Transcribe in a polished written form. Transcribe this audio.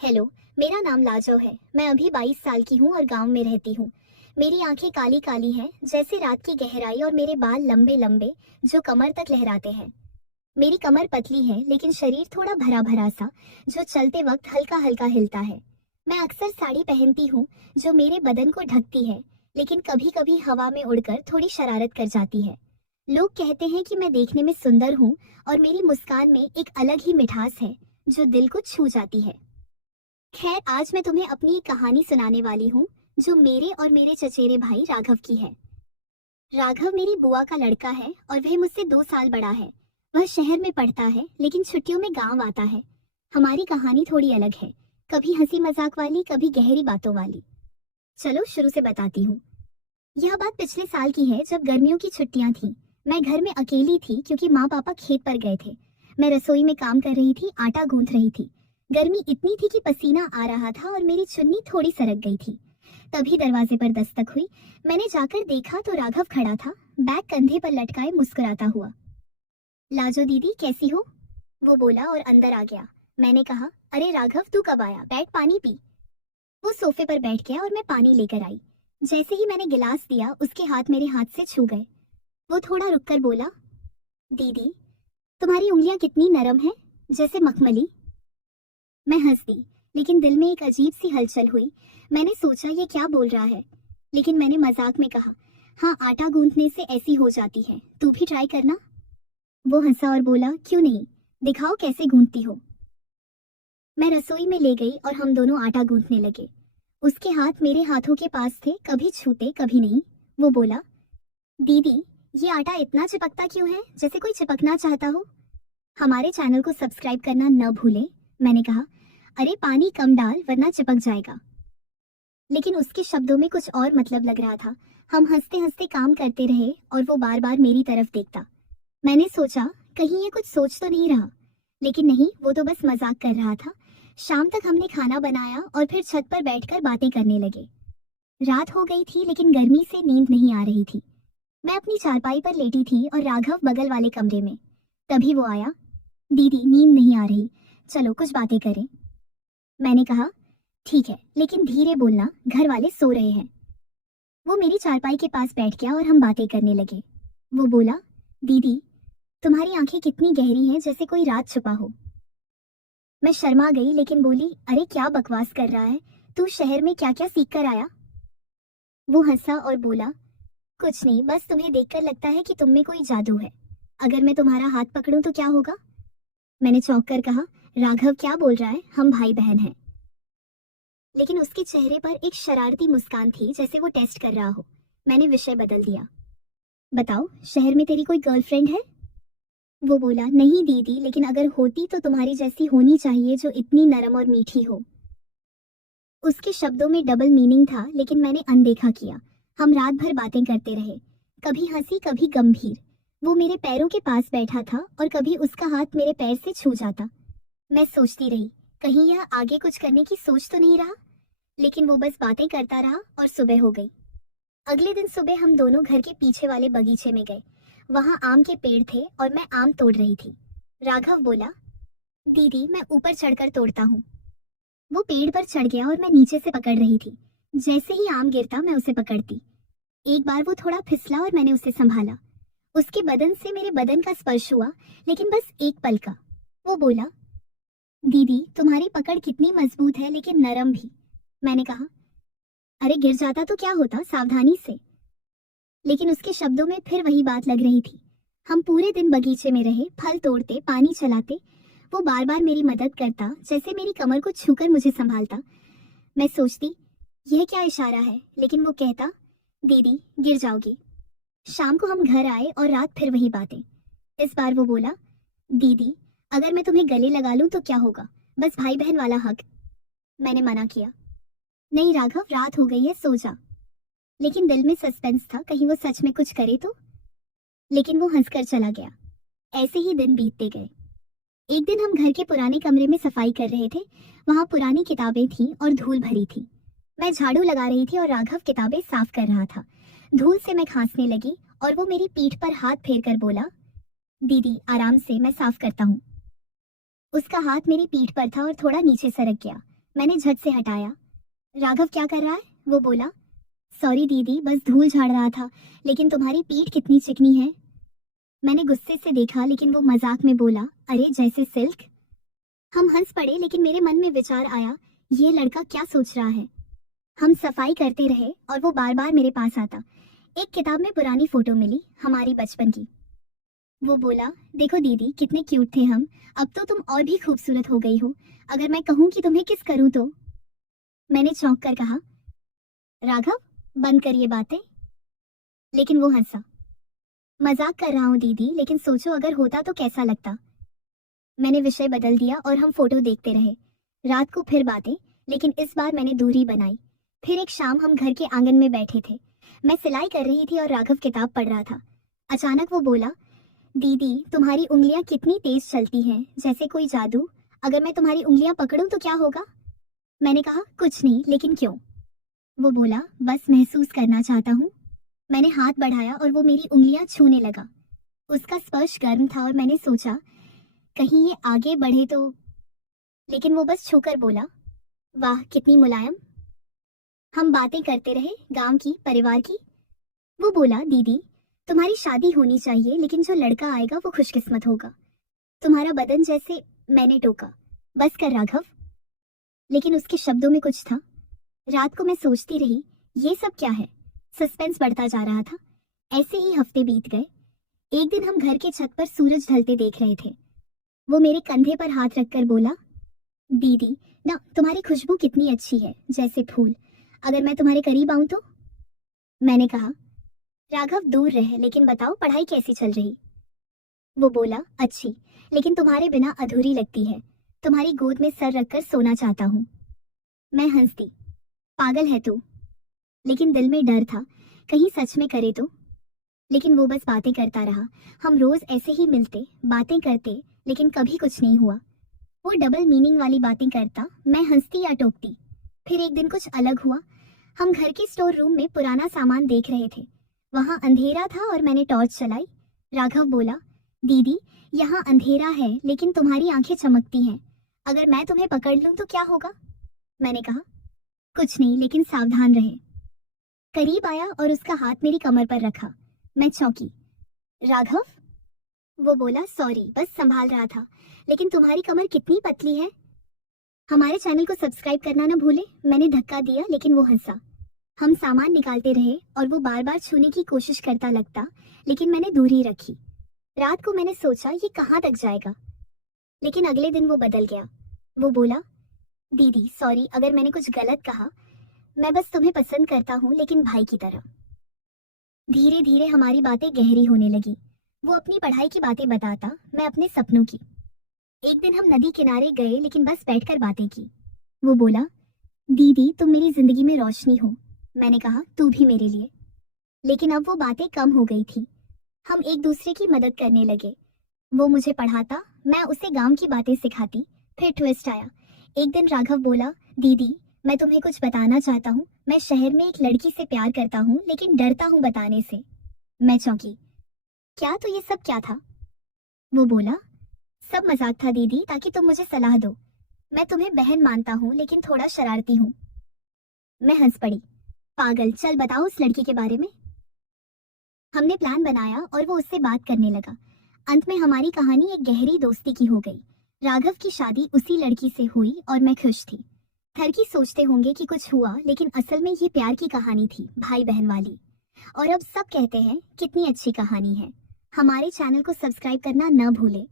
Hello. मेरा नाम लाजो है। मैं अभी 22 साल की हूँ और गांव में रहती हूँ। मेरी आंखें काली काली हैं जैसे रात की गहराई और मेरे बाल लंबे लंबे जो कमर तक लहराते हैं। मेरी कमर पतली है लेकिन शरीर थोड़ा भरा भरा सा जो चलते वक्त हल्का हल्का हिलता है। मैं अक्सर साड़ी पहनती हूँ जो मेरे बदन को ढकती है, लेकिन कभी कभी हवा में उड़कर थोड़ी शरारत कर जाती है। लोग कहते हैं कि मैं देखने में सुंदर हूँ और मेरी मुस्कान में एक अलग ही मिठास है जो दिल को छू जाती है। खैर, आज मैं तुम्हें अपनी एक कहानी सुनाने वाली हूँ जो मेरे और मेरे चचेरे भाई राघव की है। राघव मेरी बुआ का लड़का है और वह मुझसे 2 साल बड़ा है। वह शहर में पढ़ता है लेकिन छुट्टियों में गांव आता है। हमारी कहानी थोड़ी अलग है, कभी हंसी मजाक वाली, कभी गहरी बातों वाली। चलो शुरू से बताती हूँ। यह बात पिछले साल की है जब गर्मियों की छुट्टियां थी। मैं घर में अकेली थी क्योंकि माँ पापा खेत पर गए थे। मैं रसोई में काम कर रही थी, आटा गूंथ रही थी। गर्मी इतनी थी कि पसीना आ रहा था और मेरी चुन्नी थोड़ी सरक गई थी। तभी दरवाजे पर दस्तक हुई। मैंने जाकर देखा तो राघव खड़ा था, बैग कंधे पर लटकाए मुस्कुराता हुआ। लाजो दीदी, कैसी हो? वो बोला और अंदर आ गया। मैंने कहा, अरे राघव, तू कब आया? बैठ, पानी पी। वो सोफे पर बैठ गया और मैं पानी लेकर आई। जैसे ही मैंने गिलास दिया उसके हाथ मेरे हाथ से छू गए। वो थोड़ा रुककर बोला, दीदी, तुम्हारी उंगलियां कितनी नरम है, जैसे मखमली। मैं हंस दी, लेकिन दिल में एक अजीब सी हलचल हुई। मैंने सोचा ये क्या बोल रहा है, लेकिन मैंने मजाक में कहा, हाँ, आटा गूंथने से ऐसी हो जाती है, तू भी ट्राई करना। वो हंसा और बोला, क्यों नहीं, दिखाओ कैसे गूंथती हो। मैं रसोई में ले गई और हम दोनों आटा गूंथने लगे। उसके हाथ मेरे हाथों के पास थे, कभी छूते कभी नहीं। वो बोला, दीदी, ये आटा इतना चिपकता क्यों है, जैसे कोई चिपकना चाहता हो। हमारे चैनल को सब्सक्राइब करना न भूलें। मैंने कहा, अरे पानी कम डाल वरना चिपक जाएगा। लेकिन उसके शब्दों में कुछ और मतलब लग रहा था। हम हंसते हंसते काम करते रहे और वो बार बार मेरी तरफ देखता। मैंने सोचा कहीं ये कुछ सोच तो नहीं रहा, लेकिन नहीं, वो तो बस मजाक कर रहा था। शाम तक हमने खाना बनाया और फिर छत पर बैठकर बातें करने लगे। रात हो गई थी लेकिन गर्मी से नींद नहीं आ रही थी। मैं अपनी चारपाई पर लेटी थी और राघव बगल वाले कमरे में। तभी वो आया। दीदी, नींद नहीं आ रही, चलो कुछ बातें करें। मैंने कहा, ठीक है, लेकिन धीरे बोलना, घर वाले सो रहे हैं। वो मेरी चारपाई के पास बैठ गया और हम बातें करने लगे। वो बोला, दीदी, तुम्हारी आंखें कितनी गहरी हैं, जैसे कोई रात छुपा हो। मैं शर्मा गई लेकिन बोली, अरे क्या बकवास कर रहा है, तू शहर में क्या क्या सीख कर आया। वो हंसा और बोला, कुछ नहीं, बस तुम्हें देखकर लगता है कि तुम में कोई जादू है। अगर मैं तुम्हारा हाथ पकड़ूं तो क्या होगा। मैंने चौंक कर कहा, राघव क्या बोल रहा है, हम भाई बहन हैं। लेकिन उसके चेहरे पर एक शरारती मुस्कान थी, जैसे वो टेस्ट कर रहा हो। मैंने विषय बदल दिया। बताओ, शहर में तेरी कोई गर्लफ्रेंड है? वो बोला, नहीं दीदी, लेकिन अगर होती तो तुम्हारी जैसी होनी चाहिए, जो इतनी नरम और मीठी हो। उसके शब्दों में डबल मीनिंग था, लेकिन मैंने अनदेखा किया। हम रात भर बातें करते रहे, कभी हंसी कभी गंभीर। वो मेरे पैरों के पास बैठा था और कभी उसका हाथ मेरे पैर से छू जाता। मैं सोचती रही, कहीं यह आगे कुछ करने की सोच तो नहीं रहा। लेकिन वो बस बातें करता रहा और सुबह हो गई। अगले दिन सुबह हम दोनों घर के पीछे वाले बगीचे में गए। वहां आम के पेड़ थे और मैं आम तोड़ रही थी। राघव बोला, दीदी, मैं ऊपर चढ़कर तोड़ता हूँ। वो पेड़ पर चढ़ गया और मैं नीचे से पकड़ रही थी। जैसे ही आम गिरता मैं उसे पकड़ती। एक बार वो थोड़ा फिसला और मैंने उसे संभाला। उसके बदन से मेरे बदन का स्पर्श हुआ, लेकिन बस एक पल का। वो बोला, दीदी, तुम्हारी पकड़ कितनी मजबूत है, लेकिन नरम भी। मैंने कहा, अरे गिर जाता तो क्या होता, सावधानी से। लेकिन उसके शब्दों में फिर वही बात लग रही थी। हम पूरे दिन बगीचे में रहे, फल तोड़ते, पानी चलाते। वो बार बार मेरी मदद करता, जैसे मेरी कमर को छूकर मुझे संभालता। मैं सोचती, यह क्या इशारा है, लेकिन वो कहता, दीदी गिर जाओगी। शाम को हम घर आए और रात फिर वही बातें। इस बार वो बोला, दीदी, अगर मैं तुम्हें गले लगा लूं तो क्या होगा, बस भाई बहन वाला हक। मैंने मना किया, नहीं राघव, रात हो गई है, सो जा। लेकिन दिल में सस्पेंस था, कहीं वो सच में कुछ करे तो। लेकिन वो हंसकर चला गया। ऐसे ही दिन बीतते गए। एक दिन हम घर के पुराने कमरे में सफाई कर रहे थे। वहां पुरानी किताबें थीं और धूल भरी थी। मैं झाड़ू लगा रही थी और राघव किताबें साफ कर रहा था। धूल से मैं खांसने लगी और वो मेरी पीठ पर हाथ फेर कर बोला, दीदी आराम से, मैं साफ करता हूँ। उसका हाथ मेरी पीठ पर था और थोड़ा नीचे सरक गया। मैंने झट से हटाया। राघव क्या कर रहा है? वो बोला। सॉरी दीदी, बस धूल झाड़ रहा था, लेकिन तुम्हारी पीठ कितनी चिकनी है। मैंने गुस्से से देखा, लेकिन वो मजाक में बोला, अरे जैसे सिल्क। हम हंस पड़े, लेकिन मेरे मन में विचार आया, ये लड़का क्या सोच रहा है। हम सफाई करते रहे और वो बार बार मेरे पास आता। एक किताब में पुरानी फोटो मिली, हमारी बचपन की। वो बोला, देखो दीदी कितने क्यूट थे हम, अब तो तुम और भी खूबसूरत हो गई हो। अगर मैं कहूँ कि तुम्हें किस करूँ तो? मैंने चौंक कर कहा, राघव बंद कर ये बातें। लेकिन वो हंसा। मजाक कर रहा हूँ दीदी, लेकिन सोचो अगर होता तो कैसा लगता। मैंने विषय बदल दिया और हम फोटो देखते रहे। रात को फिर बातें, लेकिन इस बार मैंने दूरी बनाई। फिर एक शाम हम घर के आंगन में बैठे थे। मैं सिलाई कर रही थी और राघव किताब पढ़ रहा था। अचानक वो बोला, दीदी तुम्हारी उंगलियां कितनी तेज चलती हैं, जैसे कोई जादू। अगर मैं तुम्हारी उंगलियां पकड़ूं तो क्या होगा? मैंने कहा, कुछ नहीं, लेकिन क्यों? वो बोला, बस महसूस करना चाहता हूँ। मैंने हाथ बढ़ाया और वो मेरी उंगलियां छूने लगा। उसका स्पर्श गर्म था और मैंने सोचा कहीं ये आगे बढ़े तो, लेकिन वो बस छूकर बोला, वाह कितनी मुलायम। हम बातें करते रहे, गांव की, परिवार की। वो बोला, दीदी तुम्हारी शादी होनी चाहिए, लेकिन जो लड़का आएगा वो खुशकिस्मत होगा। तुम्हारा बदन जैसे। मैंने टोका, बस कर राघव। लेकिन उसके शब्दों में कुछ था। रात को मैं सोचती रही, ये सब क्या है। सस्पेंस बढ़ता जा रहा था। ऐसे ही हफ्ते बीत गए। एक दिन हम घर के छत पर सूरज ढलते देख रहे थे। वो मेरे कंधे पर हाथ रखकर बोला, दीदी ना तुम्हारी खुशबू कितनी अच्छी है, जैसे फूल। अगर मैं तुम्हारे करीब आऊं तो? मैंने कहा, राघव दूर रहे, लेकिन बताओ पढ़ाई कैसी चल रही? वो बोला, अच्छी, लेकिन तुम्हारे बिना अधूरी लगती है। तुम्हारी गोद में सर रखकर सोना चाहता हूँ। मैं हंसती, पागल है तू। लेकिन दिल में डर था, कहीं सच में करे तो। लेकिन वो बस बातें करता रहा। हम रोज ऐसे ही मिलते, बातें करते, लेकिन कभी कुछ नहीं हुआ। वो डबल मीनिंग वाली बातें करता, मैं हंसती या टोकती। फिर एक दिन कुछ अलग हुआ। हम घर के स्टोर रूम में पुराना सामान देख रहे थे। वहां अंधेरा था और मैंने टॉर्च चलाई। राघव बोला, दीदी यहाँ अंधेरा है, लेकिन तुम्हारी आंखें चमकती हैं। अगर मैं तुम्हें पकड़ लूं तो क्या होगा? मैंने कहा, कुछ नहीं, लेकिन सावधान रहे। करीब आया और उसका हाथ मेरी कमर पर रखा। मैं चौंकी। राघव? वो बोला, सॉरी, बस संभाल रहा था। लेकिन तुम्हारी कमर कितनी पतली है। हमारे चैनल को सब्सक्राइब करना ना भूले। मैंने धक्का दिया, लेकिन वो हंसा। हम सामान निकालते रहे और वो बार बार छूने की कोशिश करता लगता, लेकिन मैंने दूरी रखी। रात को मैंने सोचा ये कहाँ तक जाएगा, लेकिन अगले दिन वो बदल गया। वो बोला, दीदी सॉरी अगर मैंने कुछ गलत कहा। मैं बस तुम्हें पसंद करता हूँ, लेकिन भाई की तरह। धीरे धीरे हमारी बातें गहरी होने लगी। वो अपनी पढ़ाई की बातें बताता, मैं अपने सपनों की। एक दिन हम नदी किनारे गए, लेकिन बस बैठकर बातें की। वो बोला, दीदी तुम मेरी जिंदगी में रोशनी हो। मैंने कहा, तू भी मेरे लिए। लेकिन अब वो बातें कम हो गई थी। हम एक दूसरे की मदद करने लगे। वो मुझे पढ़ाता, मैं उसे गांव की बातें सिखाती। फिर ट्विस्ट आया। एक दिन राघव बोला, दीदी मैं तुम्हें कुछ बताना चाहता हूँ। मैं शहर में एक लड़की से प्यार करता हूँ, लेकिन डरता हूँ बताने से। मैं चौंकी, क्या? तो ये सब क्या था? वो बोला, सब मजाक था दीदी, ताकि तुम मुझे सलाह दो। मैं तुम्हें बहन मानता हूँ, लेकिन थोड़ा शरारती हूँ। मैं हंस पड़ी, पागल, चल बताओ उस लड़की के बारे में। हमने प्लान बनाया और वो उससे बात करने लगा। अंत में हमारी कहानी एक गहरी दोस्ती की हो गई। राघव की शादी उसी लड़की से हुई और मैं खुश थी। थरकी सोचते होंगे कि कुछ हुआ, लेकिन असल में ये प्यार की कहानी थी, भाई बहन वाली। और अब सब कहते हैं कितनी अच्छी कहानी है। हमारे चैनल को सब्सक्राइब करना न भूले।